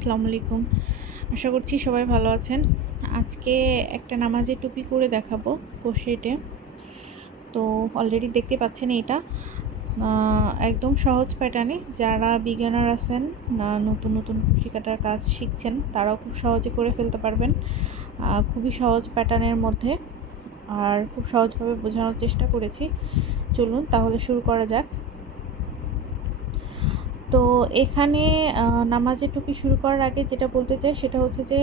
আসসালামু আলাইকুম। আশা করছি সবাই ভালো আছেন। আজকে একটা নামাজের টুপি করে দেখাবো কোশেটে তো অলরেডি দেখতে পাচ্ছেন এটা। একদম সহজ প্যাটার্নে যারা বিজ্ঞানার আছেন নতুন নতুন কাটার কাজ শিখছেন, তারাও খুব সহজে করে ফেলতে পারবেন। খুবই সহজ প্যাটার্নের মধ্যে। আর খুব সহজভাবে বোঝানোর চেষ্টা করেছি। চলুন তাহলে শুরু করা যাক। তো এখানে নামাজের টুপি শুরু করার আগে যেটা বলতে চাই সেটা হচ্ছে যে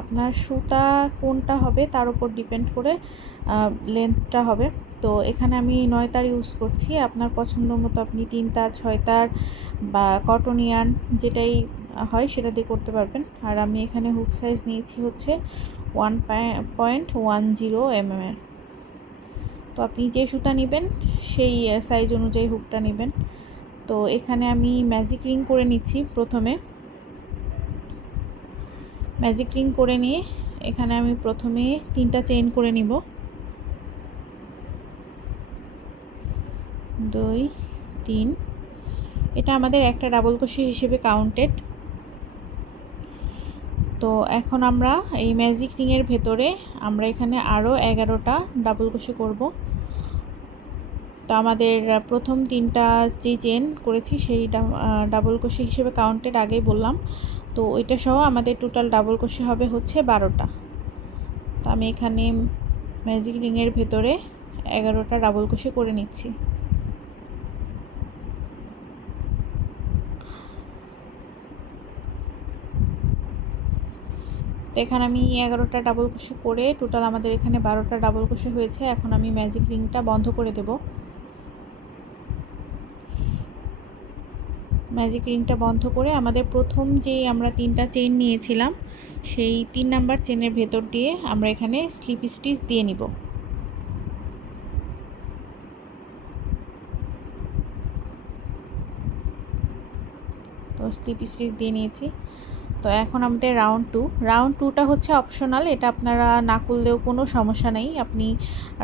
আপনার সুতা কোনটা হবে তার উপর ডিপেন্ড করে লেন্থটা হবে। তো এখানে আমি নয় তার ইউজ করছি। আপনার পছন্দ মতো আপনি তিন তার, ছয় তার বা কটনিয়ান যেটাই হয় সেটা দিয়ে করতে পারবেন। আর আমি এখানে হুক সাইজ নিয়েছি হচ্ছে ওয়ান পয়েন্ট ওয়ান জিরো এর। তো আপনি যে সুতা নেবেন, সেই সাইজ অনুযায়ী হুকটা নেবেন। তো এখানে আমি ম্যাজিক রিং করে নিচ্ছি প্রথমে। ম্যাজিক রিং করে নিয়ে এখানে আমি প্রথমে তিনটা চেইন করে নিব। দুই, তিন। এটা আমাদের একটা ডাবল কোশি হিসেবে কাউন্টেড তো এখন আমরা এই ম্যাজিক রিংয়ের ভেতরে আমরা এখানে আরও এগারোটা ডাবল কোশি করব। তো আমাদের প্রথম তিনটা যে চেন করেছি সেই ডাবল কোষে হিসেবে কাউন্টেড আগেই বললাম। তো ওইটা সহ আমাদের টোটাল ডাবল কোষে হবে হচ্ছে বারোটা। তো আমি এখানে ম্যাজিক রিংয়ের ভেতরে এগারোটা ডাবল কোষে করে নিচ্ছি। তো এখানে আমি এগারোটা ডাবল কোষে করে টোটাল আমাদের এখানে বারোটা ডাবল কোষে হয়েছে। এখন আমি ম্যাজিক রিংটা বন্ধ করে দেবো। ম্যাজিক রিংটা বন্ধ করে আমাদের প্রথম যে আমরা তিনটা চেন নিয়েছিলাম, সেই তিন নাম্বার চেনের ভেতর দিয়ে আমরা এখানে স্লিপ স্টিচ দিয়ে নিব। তো স্লিপ স্টিচ দিয়ে নিয়েছি। তো এখন আমাদের রাউন্ড টু রাউন্ড টুটা হচ্ছে অপশনাল এটা আপনারা না করলেও কোনো সমস্যা নেই। আপনি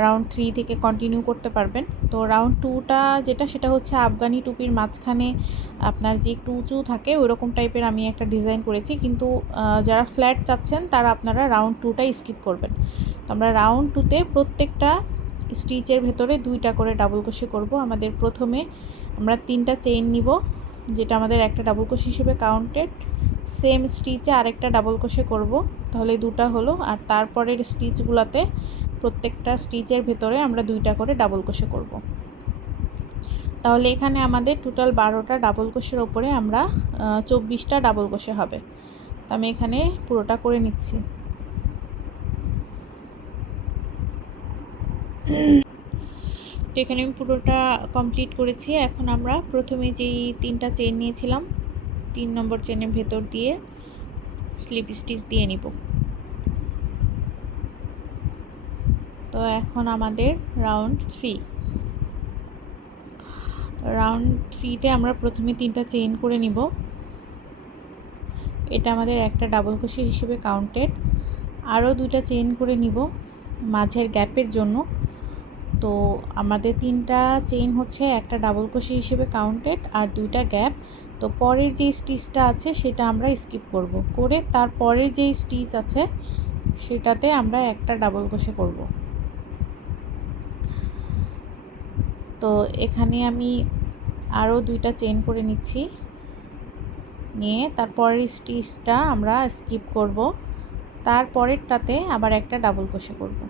রাউন্ড থ্রি থেকে কন্টিনিউ করতে পারবেন। তো রাউন্ড টুটা যেটা, সেটা হচ্ছে আফগানি টুপির মাঝখানে আপনার যে একটু উঁচু থাকে ওই রকম টাইপের আমি একটা ডিজাইন করেছি। কিন্তু যারা ফ্ল্যাট চাচ্ছেন, তারা আপনারা রাউন্ড টুটা স্কিপ করবেন। তো আমরা রাউন্ড টুতে প্রত্যেকটা স্টিচের ভেতরে দুইটা করে ডাবল কোষে করব। আমাদের প্রথমে আমরা তিনটা চেইন নিব, যেটা আমাদের একটা ডাবল কোষ হিসেবে কাউন্টেড সেম স্টিচে আরেকটা ডাবল কোষে করব। তাহলে দুটা হলো আর তারপরের স্টিচগুলোতে প্রত্যেকটা স্টিচের ভেতরে আমরা দুইটা করে ডাবল কোষে করব। তাহলে এখানে আমাদের টোটাল বারোটা ডাবল কোষের ওপরে আমরা চব্বিশটা ডাবল কোষে হবে। তো আমি এখানে পুরোটা করে নিচ্ছি। তো এখানে আমি পুরোটা কমপ্লিট করেছি। এখন আমরা প্রথমে যেই তিনটা চেন নিয়েছিলাম তিন নম্বর চেনের ভেতর দিয়ে স্লিপ স্টিচ দিয়ে নিব। তো এখন আমাদের রাউন্ড থ্রি রাউন্ড থ্রিতে আমরা প্রথমে তিনটা চেইন করে নিব। এটা আমাদের একটা ডাবল কুশি হিসেবে কাউন্টেড আরও দুইটা চেইন করে নিব মাঝের গ্যাপের জন্য। তো আমাদের তিনটা চেইন হচ্ছে একটা ডাবল কুশি হিসেবে কাউন্টেড আর দুইটা গ্যাপ তো পরের যে স্টিচটা আছে সেটা আমরা স্কিপ করব। করে তারপরের যে স্টিচ আছে সেটাতে আমরা একটা ডাবল কোষে করব। তো এখানে আমি আরও দুইটা চেন করে নিচ্ছি। নিয়ে তারপরের স্টিচটা আমরা স্কিপ করব। তারপরেরটাতে আবার একটা ডাবল কোষে করব।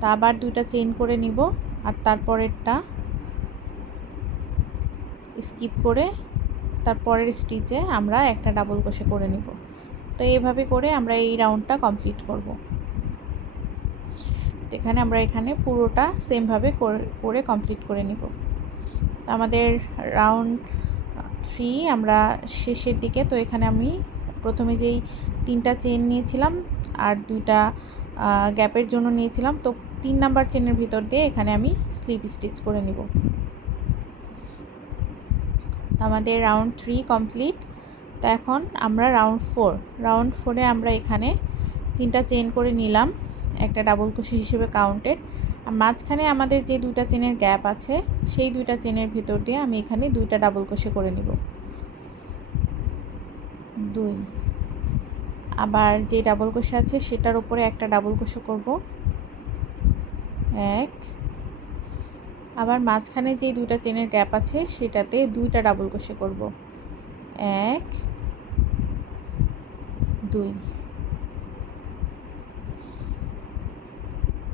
তা আবার দুইটা চেন করে নিব আর তারপরেরটা স্কিপ করে তারপরের স্টিচে আমরা একটা ডাবল কোষে করে নিব। তো এইভাবে করে আমরা এই রাউন্ডটা কমপ্লিট করব। তো এখানে আমরা এখানে পুরোটা সেমভাবে করে কমপ্লিট করে নিব। তো আমাদের রাউন্ড থ্রি আমরা শেষের দিকে, তো এখানে আমি প্রথমে যেই তিনটা চেন নিয়েছিলাম আর দুইটা গ্যাপের জন্য নিয়েছিলাম, তো তিন নাম্বার চেনের ভিতর দিয়ে এখানে আমি স্লিপ স্টিচ করে নিব। আমাদের রাউন্ড থ্রি কমপ্লিট তো এখন আমরা রাউন্ড ফোর রাউন্ড ফোরে আমরা এখানে তিনটা চেন করে নিলাম, একটা ডাবল কুশি হিসেবে কাউন্টেড আর মাঝখানে আমাদের যে দুইটা চেনের গ্যাপ আছে, সেই দুইটা চেনের ভিতর দিয়ে আমি এখানে দুইটা ডাবল কুশি করে নিব। দুই, আবার যে ডাবল কোষে আছে, সেটার উপরে একটা ডাবল কোষে করব। এক আবার মাঝখানে যে দুইটা চেনের গ্যাপ আছে, সেটাতে দুইটা ডাবল কোষে করব। এক, দুই।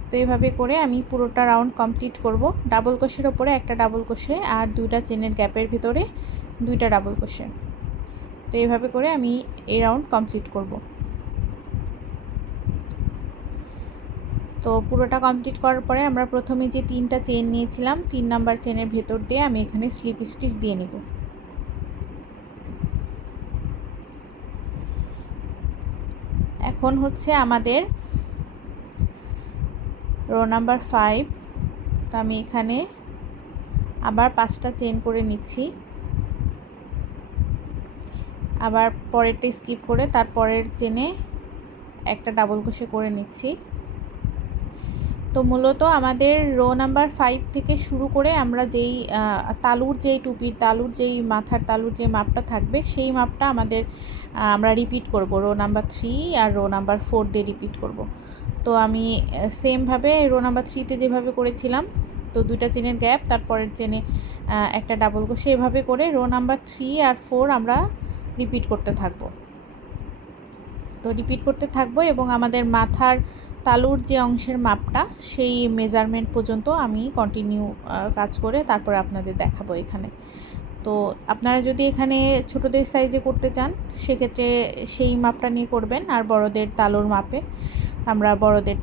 তো এইভাবে করে আমি পুরোটা রাউন্ড কমপ্লিট করব। ডাবল কোষের ওপরে একটা ডাবল কোষে আর দুইটা চেনের গ্যাপের ভিতরে দুইটা ডাবল কোষে। তো এইভাবে করে আমি এই রাউন্ড কমপ্লিট করব। তো পুরোটা কমপ্লিট করার পরে আমরা প্রথমে যে তিনটা চেন নিয়েছিলাম, তিন নাম্বার চেনের ভেতর দিয়ে আমি এখানে স্লিপ স্টিচ দিয়ে নেব। এখন হচ্ছে আমাদের রো নাম্বার ফাইভ তো আমি এখানে আবার পাঁচটা চেন করে নিচ্ছি। আবার পরেরটা স্কিপ করে তার পরের চেনে একটা ডাবল ক্রোশে করে নিচ্ছি। তো মূলত আমাদের রো নাম্বার ফাইভ থেকে শুরু করে আমরা যেই তালুর যেই টুপির, তালুর যেই মাথার, তালুর যে মাপটা থাকবে, সেই মাপটা আমাদের আমরা রিপিট করব। রো নাম্বার থ্রি আর রো নাম্বার ফোর দিয়ে রিপিট করব। তো আমি সেমভাবে রো নাম্বার থ্রিতে যেভাবে করেছিলাম, তো দুইটা চেনের গ্যাপ তারপরের চেনে একটা ডাবল কোষে এভাবে করে রো নাম্বার থ্রি আর ফোর আমরা রিপিট করতে থাকব। তো রিপিট করতে থাকব এবং আমাদের মাথার তালুর যে অংশের মাপটা, সেই মেজারমেন্ট পর্যন্ত আমি কন্টিনিউ কাজ করে তারপরে আপনাদের দেখাবো এখানে। তো আপনারা যদি এখানে ছোটোদের সাইজে করতে চান, সেক্ষেত্রে সেই মাপটা নিয়ে করবেন আর বড়দের তালুর মাপে আমরা বড়দের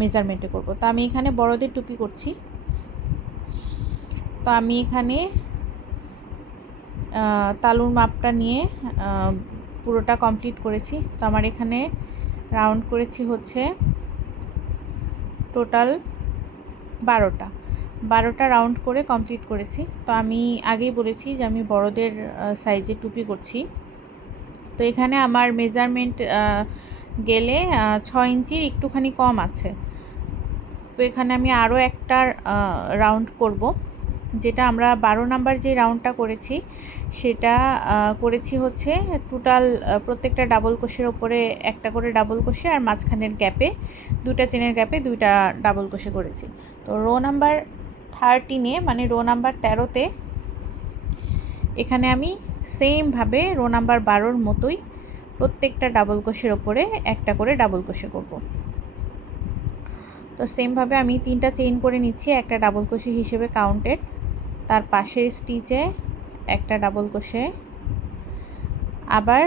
মেজারমেন্টে করব। তো আমি এখানে বড়দের টুপি করছি। তো আমি এখানে তালুর মাপটা নিয়ে পুরোটা কমপ্লিট করেছি। তো আমার এখানে রাউন্ড করেছি হচ্ছে টোটাল বারোটা। বারোটা রাউন্ড করে কমপ্লিট করেছি। তো আমি আগেই বলেছি যে আমি বড়দের সাইজে টুপি করছি। তো এখানে আমার মেজারমেন্ট গেলে ছয় ইঞ্চির একটুখানি কম আছে। তো এখানে আমি আরও একটা রাউন্ড করব। যেটা আমরা বারো নাম্বার যে রাউন্ডটা করেছি, সেটা করেছি হচ্ছে টোটাল প্রত্যেকটা ডাবল কোষের ওপরে একটা করে ডাবল কোষে আর মাঝখানের গ্যাপে দুটা চেনের গ্যাপে দুইটা ডাবল কোষে করেছি। তো রো নাম্বার থার্টিনে মানে রো নাম্বার তেরোতে, এখানে আমি সেমভাবে রো নাম্বার বারোর মতোই প্রত্যেকটা ডাবল কোষের ওপরে একটা করে ডাবল কোষে করব। তো সেমভাবে আমি তিনটা চেইন করে নিচ্ছি, একটা ডাবল কোষে হিসেবে কাউন্টেড তার পাশের স্টিচে একটা ডাবল কোষে। আবার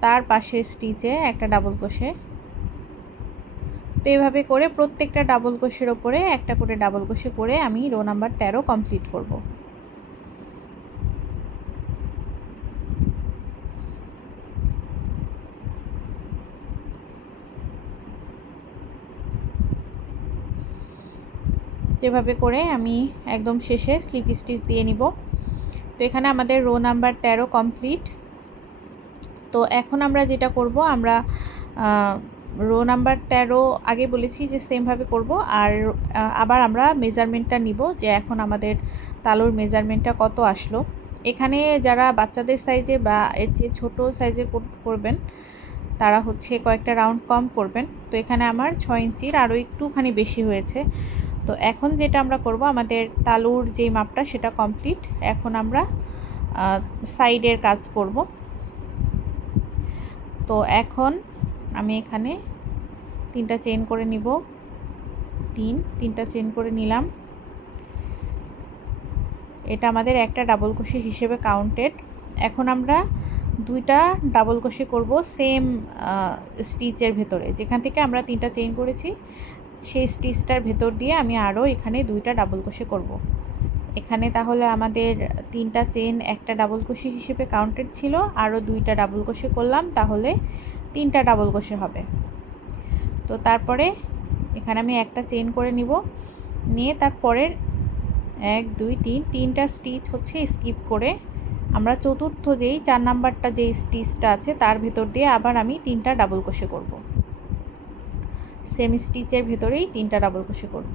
তার পাশের স্টিচে একটা ডাবল কোষে। তো এভাবে করে প্রত্যেকটা ডাবল কোষের ওপরে একটা করে ডাবল কোষে করে আমি রো নাম্বার তেরো কমপ্লিট করব। যেভাবে করে আমি একদম শেষে স্লিপ স্টিচ দিয়ে নিব। তো এখানে আমাদের রো নাম্বার তেরো কমপ্লিট তো এখন আমরা যেটা করব, আমরা রো নাম্বার তেরো আগে বলেছি যে সেমভাবে করব, আর আবার আমরা মেজারমেন্টটা নিব যে এখন আমাদের তালুর মেজারমেন্টটা কত আসলো। এখানে যারা বাচ্চাদের সাইজে বা এর চেয়ে ছোটো সাইজে করবেন, তারা হচ্ছে কয়েকটা রাউন্ড কম করবেন। তো এখানে আমার ছয় ইঞ্চির আরও একটুখানি বেশি হয়েছে। তো এখন যেটা আমরা করব, আমাদের তালুর যে মাপটা সেটা কমপ্লিট এখন আমরা সাইডের কাজ করব। তো এখন আমি এখানে তিনটা চেন করে নিব। তিন, তিনটা চেন করে নিলাম। এটা আমাদের একটা ডাবল কুশি হিসেবে কাউন্টেড এখন আমরা দুইটা ডাবল কুশি করব সেম স্টিচের ভেতরে। যেখান থেকে আমরা তিনটা চেন করেছি সেই স্টিচটার ভেতর দিয়ে আমি আরও এখানে দুইটা ডাবল কুশি করব। এখানে তাহলে আমাদের তিনটা চেন একটা ডাবল কুশি হিসেবে কাউন্টেড ছিল, আরও দুইটা ডাবল কুশি করলাম, তাহলে তিনটা ডাবল কুশি হবে। তো তারপরে এখানে আমি একটা চেন করে নিব। নিয়ে তারপরের এক, দুই, তিন, তিনটা স্টিচ হচ্ছে স্কিপ করে আমরা চতুর্থ যেই চার নাম্বারটা যেই স্টিচটা আছে, তার ভেতর দিয়ে আবার আমি তিনটা ডাবল কোষে করব। সেম স্টিচের ভেতরেই তিনটা ডাবল কোষে করব।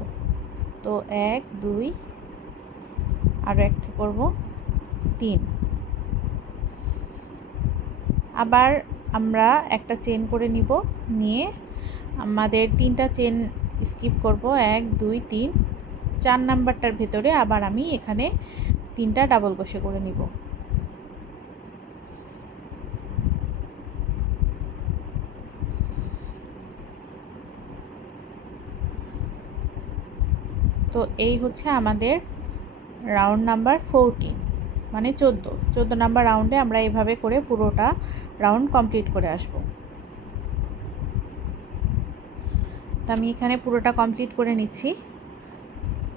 তো এক, দুই আরও একটা করব, তিন। আবার আমরা একটা চেন করে নিব, নিয়ে আমাদের তিনটা চেন স্কিপ করব, এক, দুই, তিন। চার নাম্বারটার ভেতরে আবার আমি এখানে তিনটা ডাবল ক্রোশে করে নিব। তো এই হচ্ছে আমাদের রাউন্ড নাম্বার ফোরটিন মানে চোদ্দ। চোদ্দ নাম্বার রাউন্ডে আমরা এভাবে করে পুরোটা রাউন্ড কমপ্লিট করে আসব। তো আমি এখানে পুরোটা কমপ্লিট করে নিচ্ছি।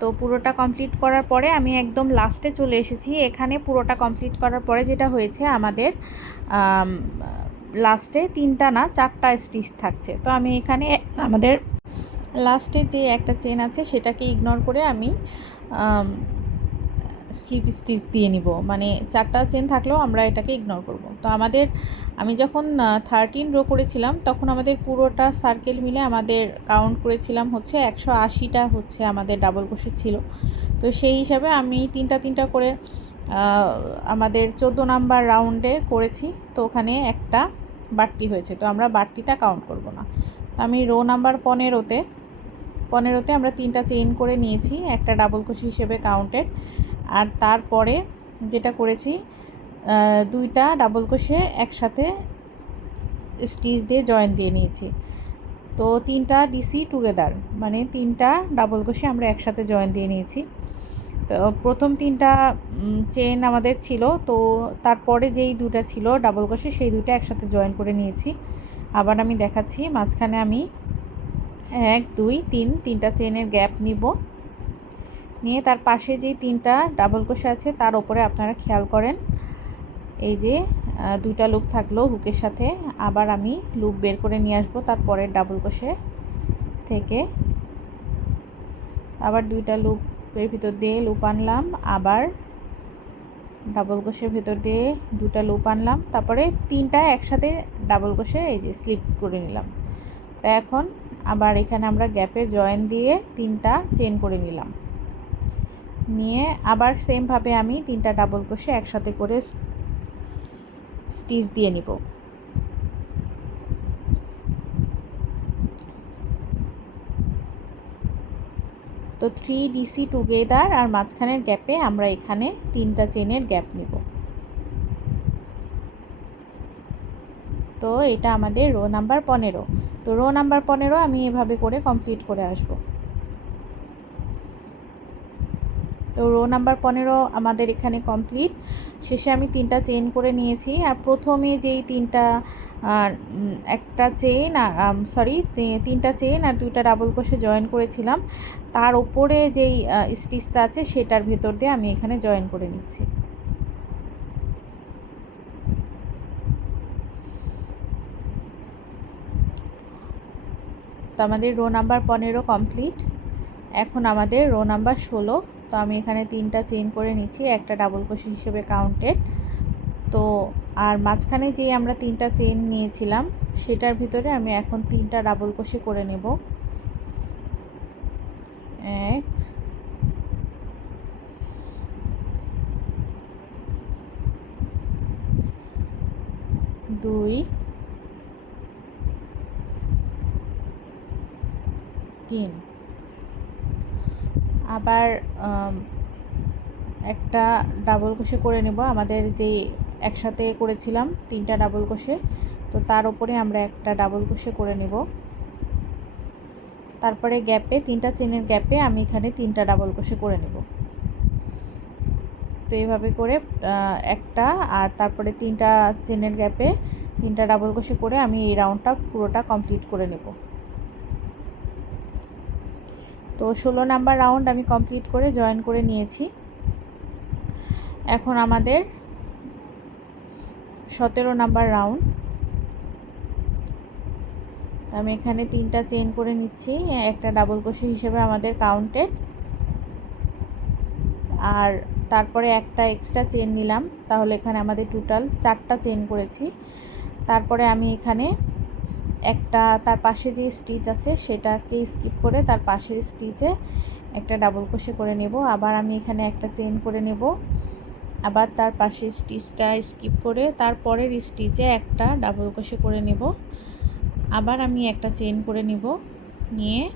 তো পুরোটা কমপ্লিট করার পরে আমি একদম লাস্টে চলে এসেছি। এখানে পুরোটা কমপ্লিট করার পরে যেটা হয়েছে, আমাদের লাস্টে তিনটা না, চারটা স্টিচ থাকছে। তো আমি এখানে আমাদের লাস্টে যে একটা চেন আছে, সেটাকে ইগনোর করে আমি স্লিপ স্টিচ দিয়ে নিব। মানে চারটা চেন থাকলেও আমরা এটাকে ইগনোর করব। তো আমাদের, আমি যখন থার্টিন রো করেছিলাম, তখন আমাদের পুরোটা সার্কেল মিলে আমাদের কাউন্ট করেছিলাম হচ্ছে একশো আশিটা হচ্ছে আমাদের ডাবল কোষে ছিল। তো সেই হিসাবে আমি তিনটা তিনটা করে আমাদের চোদ্দ নাম্বার রাউন্ডে করেছি। তো ওখানে একটা বাড়তি হয়েছে। তো আমরা বাড়তিটা কাউন্ট করব না। তো আমি রো নাম্বার পনেরোতে পনেরোতে আমরা তিনটা চেইন করে নিয়েছি, একটা ডাবল কুশি হিসেবে কাউন্টেড আর তারপরে যেটা করেছি দুইটা ডাবল কোষে একসাথে স্টিচ দিয়ে জয়েন দিয়ে নিয়েছি। তো তিনটা ডিসি টুগেদার মানে তিনটা ডাবল কোষে আমরা একসাথে জয়েন দিয়ে নিয়েছি। তো প্রথম তিনটা চেন আমাদের ছিল, তো তারপরে যেই দুটা ছিল ডাবল কোষে, সেই দুটা একসাথে জয়েন করে নিয়েছি। আবার আমি দেখাচ্ছি, মাঝখানে আমি এক, দুই, তিন, তিনটা চেনের গ্যাপ নিব। নিয়ে তার পাশে যে তিনটা ডাবল কোষে আছে, তার ওপরে আপনারা খেয়াল করেন। এই যে দুইটা লুপ থাকল হুকের সাথে, আবার আমি লুপ বের করে নিয়ে আসব তারপরের ডাবল কোষে থেকে। আবার দুইটা লুপের ভিতর দিয়ে লুপ আনলাম, আবার ডাবল কোষের ভেতর দিয়ে দুটা লুপ আনলাম, তারপরে তিনটা একসাথে ডাবল কোষে এই যে স্লিপ করে নিলাম। তা এখন আবার এখানে আমরা গ্যাপে জয়েন দিয়ে তিনটা চেন করে নিলাম। নিয়ে আবার সেমভাবে আমি তিনটা ডাবল কষে একসাথে করে স্টিচ দিয়ে নিব। তো থ্রি ডিসি টুগেদার আর মাঝখানের গ্যাপে আমরা এখানে তিনটা চেনের গ্যাপ নিব। তো এটা আমাদের রো নাম্বার পনেরো। তো রো নাম্বার পনেরো আমি এভাবে করে কমপ্লিট করে আসব। তো রো নাম্বার পনেরো আমাদের এখানে কমপ্লিট শেষে আমি তিনটা চেন করে নিয়েছি। আর প্রথমে যেই তিনটা একটা চেন সরি তিনটা চেন আর দুইটা ডাবল কোষে জয়েন করেছিলাম। তার ওপরে যেই স্টিচটা আছে সেটার ভেতর দিয়ে আমি এখানে জয়েন করে নিচ্ছি। তো আমাদের রো নাম্বার পনেরো কমপ্লিট এখন আমাদের রো নাম্বার ষোলো। তো আমি এখানে তিনটা চেন করে নিচ্ছি, একটা ডাবল কোষি হিসেবে কাউন্টেড তো আর মাঝখানে যে আমরা তিনটা চেন নিয়েছিলাম, সেটার ভিতরে আমি এখন তিনটা ডাবল কোষি করে নেব। এক, দুই তিন আবার একটা ডাবল কোষে করে নেব। আমাদের যে একসাথে করেছিলাম তিনটা ডাবল কোষে তো তার উপরে আমরা একটা ডাবল কোষে করে নেব। তারপরে গ্যাপে তিনটা চেনের গ্যাপে আমি এখানে তিনটা ডাবল কোষে করে নেব। তো এইভাবে করে একটা আর তারপরে তিনটা চেনের গ্যাপে তিনটা ডাবল কোষে করে আমি এই রাউন্ডটা পুরোটা কমপ্লিট করে নেব। তো ষোলো নাম্বার রাউন্ড আমি কমপ্লিট করে জয়েন করে নিয়েছি। এখন আমাদের সতেরো নাম্বার রাউন্ড। আমি এখানে তিনটা চেন করে নিচ্ছি, একটা ডাবল কোষি হিসেবে আমাদের কাউন্টেড। আর তারপরে একটা এক্সট্রা চেন নিলাম, তাহলে এখানে আমাদের টোটাল চারটা চেন করেছি। তারপরে আমি এখানে একটা তার পাশে যে স্টিচ আছে সেটাকে স্কিপ করে তার পাশের স্টিচে একটা ডাবল ক্রোশে করে নেব। আবার আমি এখানে একটা চেন করে নেব। আবার তার পাশের স্টিচটা স্কিপ করে তারপরের স্টিচে একটা ডাবল ক্রোশে করে নেব। আবার আমি একটা চেন করে নেব। নিয়ে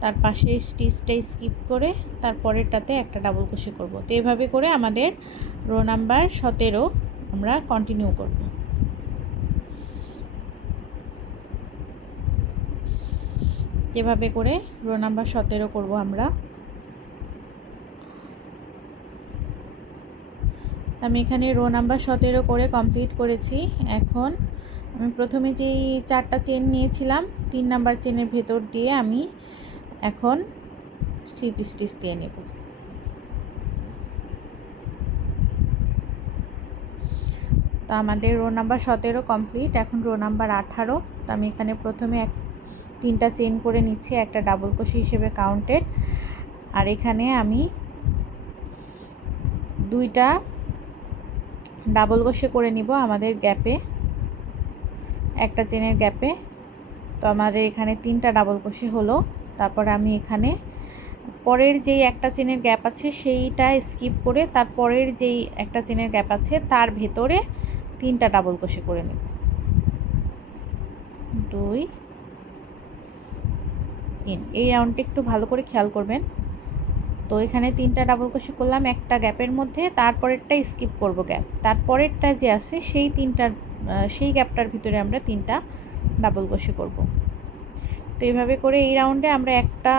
তার পাশে স্টিচটা স্কিপ করে তারপরেরটাতে একটা ডাবল ক্রোশে করব। তো এভাবে করে আমাদের রো নাম্বার সতেরো আমরা কন্টিনিউ করব। এভাবে করে রো নাম্বার সতেরো করব আমরা। আমি এখানে রো নাম্বার সতেরো করে কমপ্লিট করেছি। এখন আমি প্রথমে যেই চারটা চেন নিয়েছিলাম, তিন নাম্বার চেনের ভেতর দিয়ে আমি এখন স্লিপ স্টিচ দিয়ে নেব। তো আমাদের রো নাম্বার সতেরো কমপ্লিট এখন রো নাম্বার আঠারো। তো আমি এখানে প্রথমে এক তিনটা চেন করে নিচ্ছি, একটা ডাবল কোশি হিসেবে কাউন্টেড আর এখানে আমি দুইটা ডাবল কোষে করে নিব আমাদের গ্যাপে, একটা চেনের গ্যাপে। তো আমাদের এখানে তিনটা ডাবল কোষে হলো। তারপর আমি এখানে পরের যেই একটা চেনের গ্যাপ আছে সেইটা স্কিপ করে তারপরের যেই একটা চেনের গ্যাপ আছে তার ভেতরে তিনটা ডাবল কোষে করে নেব। দুই তিন এই রাউন্ডটা একটু ভালো করে খেয়াল করবেন। তো এখানে তিনটা ডাবল ক্রোশে করলাম, একটা গ্যাপের মধ্যে, তারপরেরটা স্কিপ করব গ্যাপ তারপরেরটা যে আছে, সেই তিনটার সেই গ্যাপটার ভিতরে আমরা তিনটা ডাবল ক্রোশে করব। তো এইভাবে করে এই রাউন্ডে আমরা একটা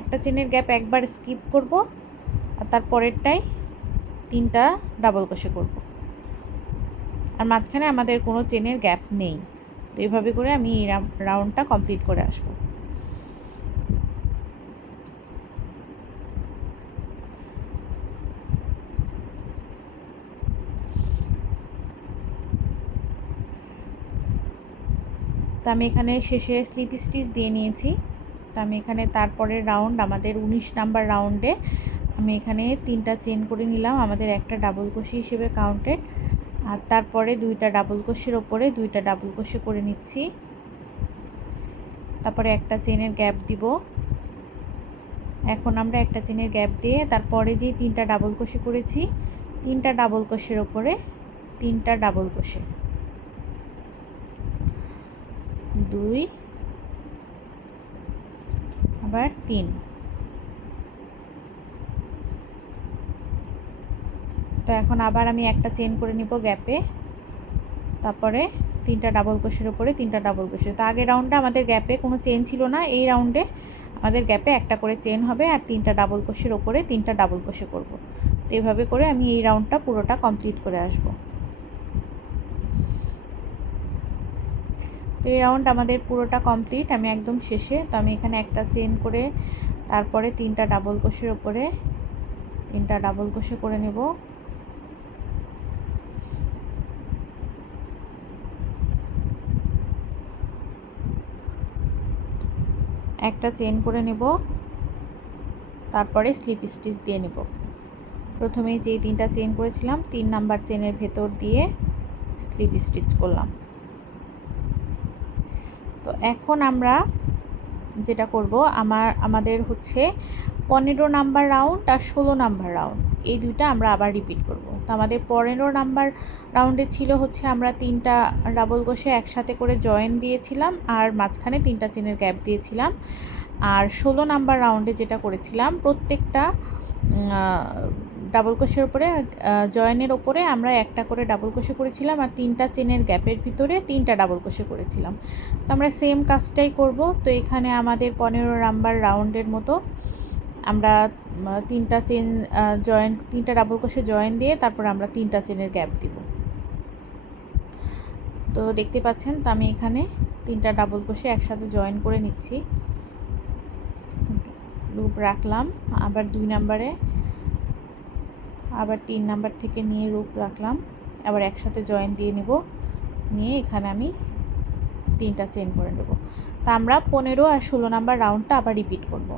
একটা চেনের গ্যাপ একবার স্কিপ করব, আর তারপরেরটাই তিনটা ডাবল ক্রোশে করব। আর মাঝখানে আমাদের কোনো চেনের গ্যাপ নেই। তো এইভাবে করে আমি এই রাউন্ডটা কমপ্লিট করে আসব। তো আমি এখানে শেষে স্লিপ স্টিচ দিয়ে নিয়েছি। তো আমি এখানে তারপরের রাউন্ড আমাদের উনিশ নাম্বার রাউন্ডে আমি এখানে তিনটা চেন করে নিলাম। আমাদের একটা ডাবল কোষি হিসেবে কাউন্টেড আর তারপরে দুইটা ডাবল কোষের ওপরে দুইটা ডাবল কোষে করে নিচ্ছি। তারপরে একটা চেনের গ্যাপ দিব। এখন আমরা একটা চেনের গ্যাপ দিয়ে তারপরে যে তিনটা ডাবল কোষে করেছি, তিনটা ডাবল কোষের ওপরে তিনটা ডাবল কোষে দুই, আবার তিন। তো এখন আবার আমি একটা চেন করে নিব গ্যাপে তারপরে তিনটা ডাবল কোষের উপরে তিনটা ডাবল কোষে তো আগের রাউন্ডে আমাদের গ্যাপে কোনো চেন ছিল না, এই রাউন্ডে আমাদের গ্যাপে একটা করে চেন হবে আর তিনটা ডাবল কোষের ওপরে তিনটা ডাবল কোষে করব। তো এভাবে করে আমি এই রাউন্ডটা পুরোটা কমপ্লিট করে আসব। তো এই রাউন্ড আমাদের পুরোটা কমপ্লিট আমি একদম শেষে। তো আমি এখানে একটা চেন করে তারপরে তিনটা ডাবল কোষের ওপরে তিনটা ডাবল কোষে করে নেব। একটা চেন করে নেব। তারপরে স্লিপ স্টিচ দিয়ে নেব। প্রথমেই যেই তিনটা চেন করেছিলাম, তিন নাম্বার চেনের ভেতর দিয়ে স্লিপ স্টিচ করলাম। তো এখন আমরা যেটা করব, আমার, আমাদের হচ্ছে পনেরো নাম্বার রাউন্ড আর ষোলো নাম্বার রাউন্ড এই দুইটা আমরা আবার রিপিট করব। তো আমাদের পনেরো নাম্বার রাউন্ডে ছিল হচ্ছে আমরা তিনটা ডাবল গোশে একসাথে করে জয়েন দিয়েছিলাম আর মাঝখানে তিনটা চেনের গ্যাপ দিয়েছিলাম। আর ষোলো নাম্বার রাউন্ডে যেটা করেছিলাম, প্রত্যেকটা ডাবল কোষের উপরে জয়েনের ওপরে আমরা একটা করে ডাবল কোষে করেছিলাম আর তিনটা চেনের গ্যাপের ভিতরে তিনটা ডাবল কোষে করেছিলাম। তো আমরা সেম কাজটাই করব। তো এখানে আমাদের পনেরো নাম্বার রাউন্ডের মতো আমরা তিনটা চেন জয়েন তিনটা ডাবল কোষে জয়েন দিয়ে তারপর আমরা তিনটা চেনের গ্যাপ দিব। তো দেখতে পাচ্ছেন, তো আমি এখানে তিনটা ডাবল কোষে একসাথে জয়েন করে নিচ্ছি। লুপ রাখলাম। আবার দুই নাম্বারে আবার তিন নাম্বার থেকে নিয়ে রূপ রাখলাম। আবার একসাথে জয়েন দিয়ে নেব। নিয়ে এখানে আমি তিনটা চেন করে নেব। তা আমরা পনেরো আর ষোলো নাম্বার রাউন্ডটা আবার রিপিট করব।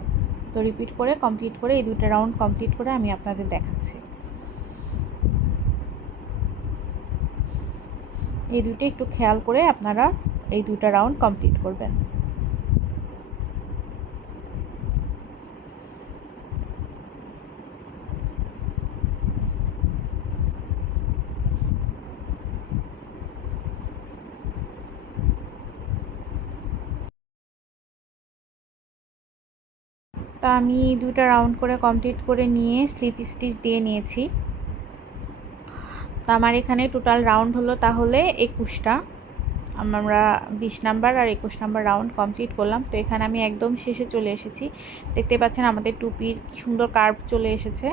তো রিপিট করে কমপ্লিট করে, এই দুটো রাউন্ড কমপ্লিট করে আমি আপনাদের দেখাচ্ছি। এই দুটো একটু খেয়াল করে আপনারা এই দুটো রাউন্ড কমপ্লিট করবেন। তো আমি দুটা রাউন্ড করে কমপ্লিট করে নিয়ে স্লিপ স্টিচ দিয়ে নিয়েছি। তো আমার এখানে টোটাল রাউন্ড হলো তাহলে একুশটা। আমরা বিশ নাম্বার আর একুশ নাম্বার রাউন্ড কমপ্লিট করলাম। তো এখানে আমি একদম শেষে চলে এসেছি। দেখতে পাচ্ছেন আমাদের টুপির সুন্দর কার্ভ চলে এসেছে।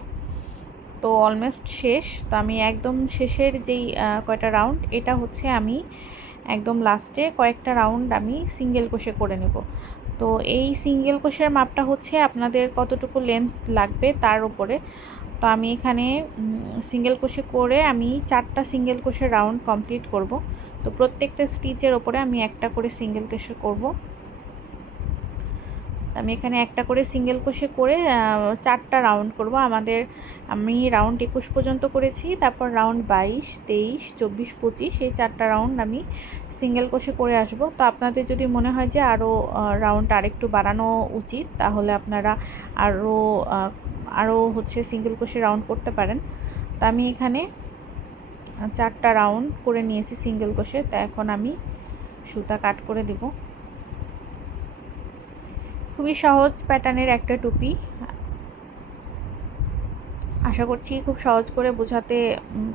তো অলমোস্ট শেষ। তো আমি একদম শেষের যেই কয়টা রাউন্ড এটা হচ্ছে আমি একদম লাস্টে কয়েকটা রাউন্ড আমি সিঙ্গেল কোষে করে নেব। তো এই সিঙ্গেল কোষের মাপটা হচ্ছে আপনাদের কতটুকু লেন্থ লাগবে তার উপরে। তো আমি এখানে সিঙ্গেল কোষে করে আমি চারটা সিঙ্গেল কোষের রাউন্ড কমপ্লিট করব। তো প্রত্যেকটা স্টিচের ওপরে আমি একটা করে সিঙ্গেল কোষে করব। আমি এখানে একটা করে সিঙ্গেল কোষে করে চারটা রাউন্ড করব। আমাদের, আমি রাউন্ড একুশ পর্যন্ত করেছি, তারপর রাউন্ড বাইশ, তেইশ, চব্বিশ, পঁচিশ, এই চারটা রাউন্ড আমি সিঙ্গেল কোষে করে আসব। তো আপনাদের যদি মনে হয় যে আরও রাউন্ড আরেকটু বাড়ানো উচিত, তাহলে আপনারা আরও আরও হচ্ছে সিঙ্গেল কোষে রাউন্ড করতে পারেন। তো আমি এখানে চারটা রাউন্ড করে নিয়েছি সিঙ্গেল কোষে। তা এখন আমি সুতা কাট করে দেব। খুবই সহজ প্যাটার্নের একটা টুপি। আশা করছি খুব সহজ করে বোঝাতে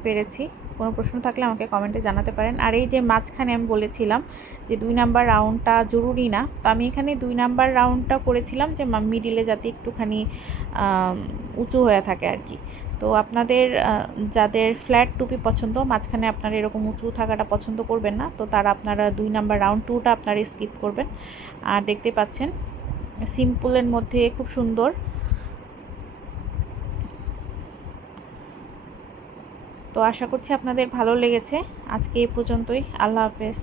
পেরেছি। কোনো প্রশ্ন থাকলে আমাকে কমেন্টে জানাতে পারেন। আর এই যে মাঝখানে আমি বলেছিলাম যে দুই নাম্বার রাউন্ডটা জরুরি না, তো আমি এখানে দুই নাম্বার রাউন্ডটা করেছিলাম যে মিডিলে যাতে একটুখানি উঁচু হয়ে থাকে আর কি। তো আপনাদের যাদের ফ্ল্যাট টুপি পছন্দ, মাঝখানে আপনারা এরকম উঁচু থাকাটা পছন্দ করবেন না, তো তারা আপনারা দুই নাম্বার রাউন্ড টুটা আপনারা স্কিপ করবেন। আর দেখতে পাচ্ছেন সিম্পলের মধ্যে খুব সুন্দর। তো আশা করছি আপনাদের ভালো লেগেছে। আজকে এই পর্যন্তই। আল্লাহ হাফেজ।